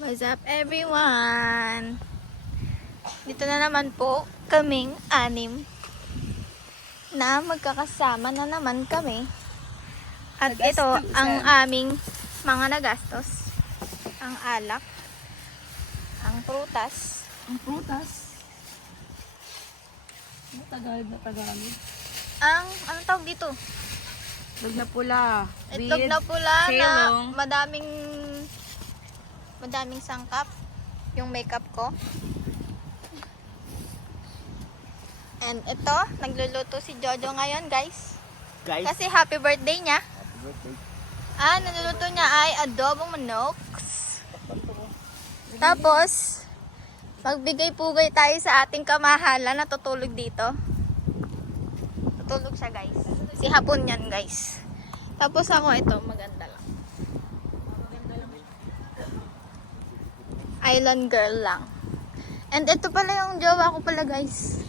What's up everyone? Dito na naman po kaming anim na magkakasama na naman kami. At ito ang aming mga nagastos. Ang alak, ang prutas. Ang prutas. Tagalog na Tagalog. Anong tawag dito? Itlog na pula. Itlog na pula na selong. madaming sangkap. Yung makeup ko. And ito, nagluluto si Jojo ngayon, guys. Kasi happy birthday niya. Happy birthday. Niluluto niya ay adobong manok. Tapos, magbigay-pugay tayo sa ating kamahalan na tutulog dito. Tutulog siya, guys. Si Hapon yan, guys. Tapos ako, ito, maganda lang. Island girl lang. And ito pala yung jowa ko pala, guys.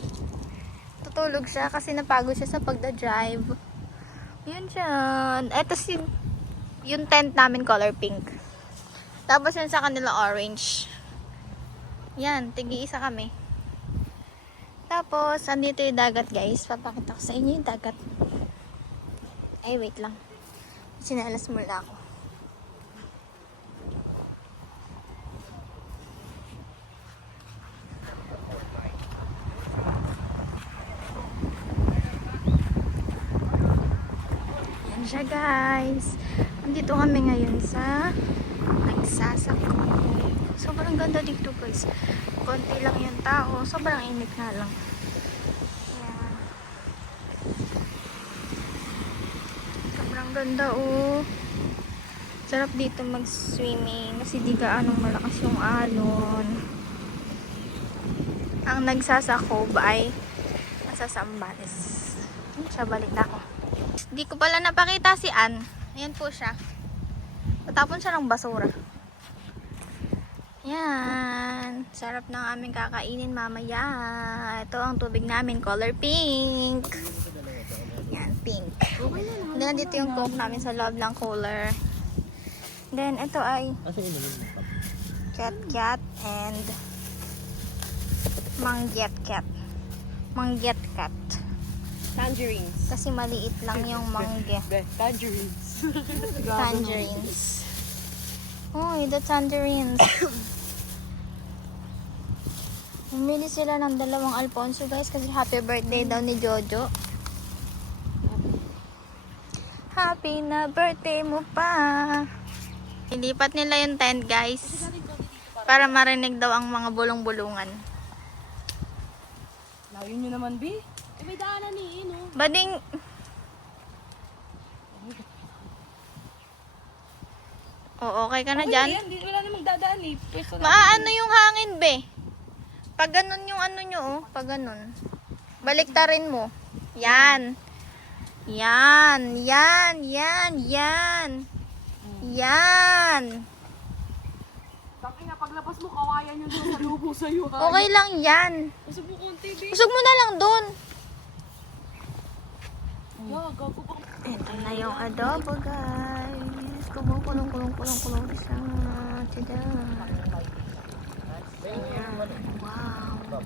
Tutulog siya kasi napagod siya sa pagda-drive. Yun siya. Ito yung tent namin color pink. Tapos yun sa kanila orange. Yan, tigi-isa kami. Tapos, andito yung dagat, guys. Papakita ko sa inyo yung dagat. Ay, wait lang. Sinalas mula ako. Yan siya, guys. Andito kami ngayon sa nagsasako. Sobrang ganda dito, guys. Konti lang yung tao. Sobrang init nga lang. Yan. Sobrang ganda, oh. Sarap dito mag-swimming kasi di gaanong malakas yung alon. Ang nagsasako ay nasa Sambales. Siya, balik na ako. Di ko pala napakita si Ann. Ayan po siya. Tatapon siya ng basura. Yan. Sarap ng aming kakainin mamaya. Ito ang tubig namin. Color pink. Yan, pink. Then, nandito yung coke namin sa loob ng cooler. Then, ito ay cat and mangyet cat. Mangyet cat. Tangerines. Kasi maliit lang yung mangge. Tangerines. Tangerines. Uy, the tangerines. Bumili sila ng 2 Alfonso, guys, kasi happy birthday daw ni Jojo. Happy na birthday mo pa. Ilipat nila yung tent, guys, para marinig daw ang mga bulong-bulungan. Layo nyo naman, B. May daanan ni Ino. Bading, okay ka na dyan? Hindi, wala namang dadaan eh. Maano yung hangin, be? Pag ganun yung ano nyo, oh. Pag ganun. Baliktarin mo. Yan. Yan. Yan. Yan. Yan. Yan. Taki nga, paglabas mo, kawayan nyo doon sa lubo sa'yo. Okay lang yan. Usog mo konti, B. Usog mo na lang dun. Gago pa. Ito na yung adobo, guys. Kulong. Isa. Tada. Ayan. Wow.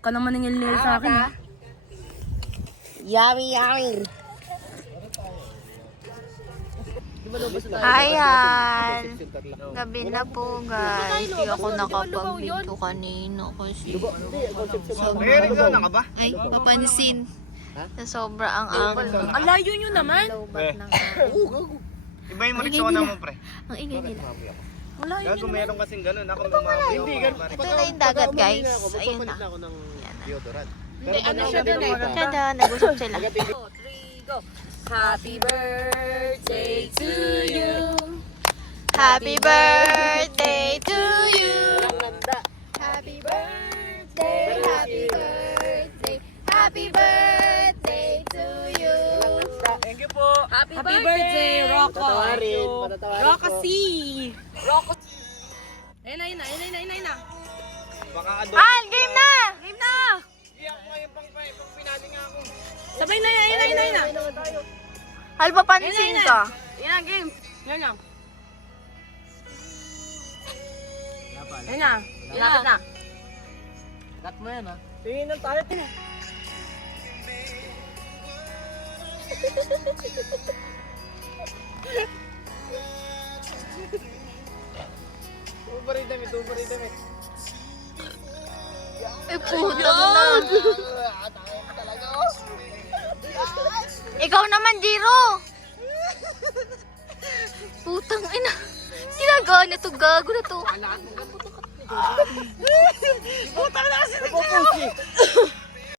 Ka naman nangyalir sa akin. Yummy. Ayan. Gabi na po, guys. Hindi ako nakapag-video kanina kasi ay, papansin. Sa sobra ang aking Ang layo nyo naman. lobat ng Iba yung maliksonan mo, pre. ang ingay nila. Wala yun. Gago, meron kasing ganun. Ako lumaki. Hindi, ganun. Ito na yung dagat, guys. Ayun na. ako ng deodorant. Hindi, ano siya doon eh. Siya doon, nag-usap sila. 2, 3, go. Happy birthday to you. Happy birthday to you. Happy birthday. Happy birthday. Happy birthday to you. Thank you po. Happy birthday, Rocco. Patatawarin. Rocco C. Rocco C. Ayun na. Baka ado. Al, game na! Game na. Iyak mo yung pang pinali nga ako. Sabay na, ayun na. Al, papansin ka. Yan na, game. Yan na. Yan na. Lapit na. Cut mo yan, ha? Tingin na tayo. Tubarin dami. Ay, puto na. Ikaw naman, Jiro. Putang ina. Ginagawa na to, gago na to. Putang na kasi nagdala.